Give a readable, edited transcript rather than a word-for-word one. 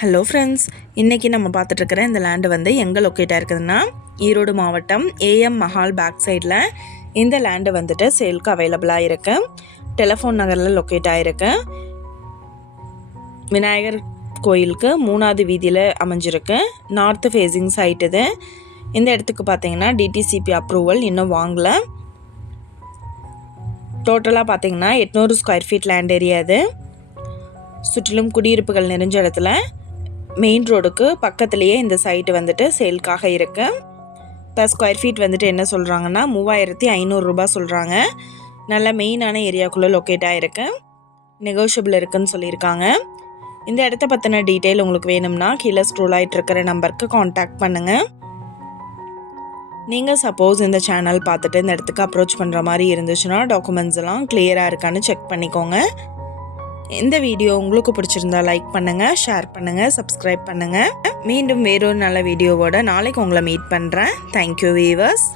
Hello friends, இன்றைக்கி நம்ம பார்த்துட்ருக்கிற இந்த லேண்டு வந்து எங்கே லொக்கேட்டாக இருக்குதுன்னா ஈரோடு மாவட்டம் ஏஎம் மஹால் பேக் சைடில் இந்த லேண்டு வந்துட்டு சேல்க்கு அவைலபிளாக இருக்குது. டெலிஃபோன் நகரில் லொக்கேட் ஆகிருக்கு. விநாயகர் கோயிலுக்கு 3வது வீதியில் அமைஞ்சிருக்கு. நார்த்து ஃபேஸிங் சைட் இது. இந்த இடத்துக்கு பார்த்தீங்கன்னா டிடிசிபி அப்ரூவல் இன்னும் வாங்கலை. டோட்டலாக பார்த்தீங்கன்னா 800 ஸ்கொயர் ஃபீட் லேண்ட் ஏரியா இது. சுற்றிலும் குடியிருப்புகள் நிறைஞ்ச இடத்துல மெயின் ரோடுக்கு பக்கத்துலேயே இந்த சைட்டு வந்துட்டு சேல்க்காக இருக்குது. பர் ஸ்கொயர் ஃபீட் வந்துட்டு என்ன சொல்கிறாங்கன்னா 3500 ரூபாய் சொல்கிறாங்க. நல்ல மெயினான ஏரியாக்குள்ளே லொக்கேட் ஆகிருக்கு. நெகோஷியபிள் இருக்குதுன்னு சொல்லியிருக்காங்க. இந்த இடத்த பற்றின டீட்டெயில் உங்களுக்கு வேணும்னா கீழே ஸ்க்ரோல் ஆகிட்டு இருக்கிற நம்பருக்கு காண்டாக்ட் பண்ணுங்கள். நீங்கள் சப்போஸ் இந்த சேனல் பார்த்துட்டு இந்த இடத்துக்கு அப்ரோச் பண்ணுற மாதிரி இருந்துச்சுன்னா டாக்குமெண்ட்ஸ் எல்லாம் கிளியராக இருக்கான்னு செக் பண்ணிக்கோங்க. இந்த வீடியோ உங்களுக்கு பிடிச்சிருந்தா லைக் பண்ணுங்கள், ஷேர் பண்ணுங்கள், சப்ஸ்கிரைப் பண்ணுங்கள். மீண்டும் வேறொரு நல்ல வீடியோவோட நாளைக்கு உங்களை மீட் பண்ணுறேன். Thank you viewers.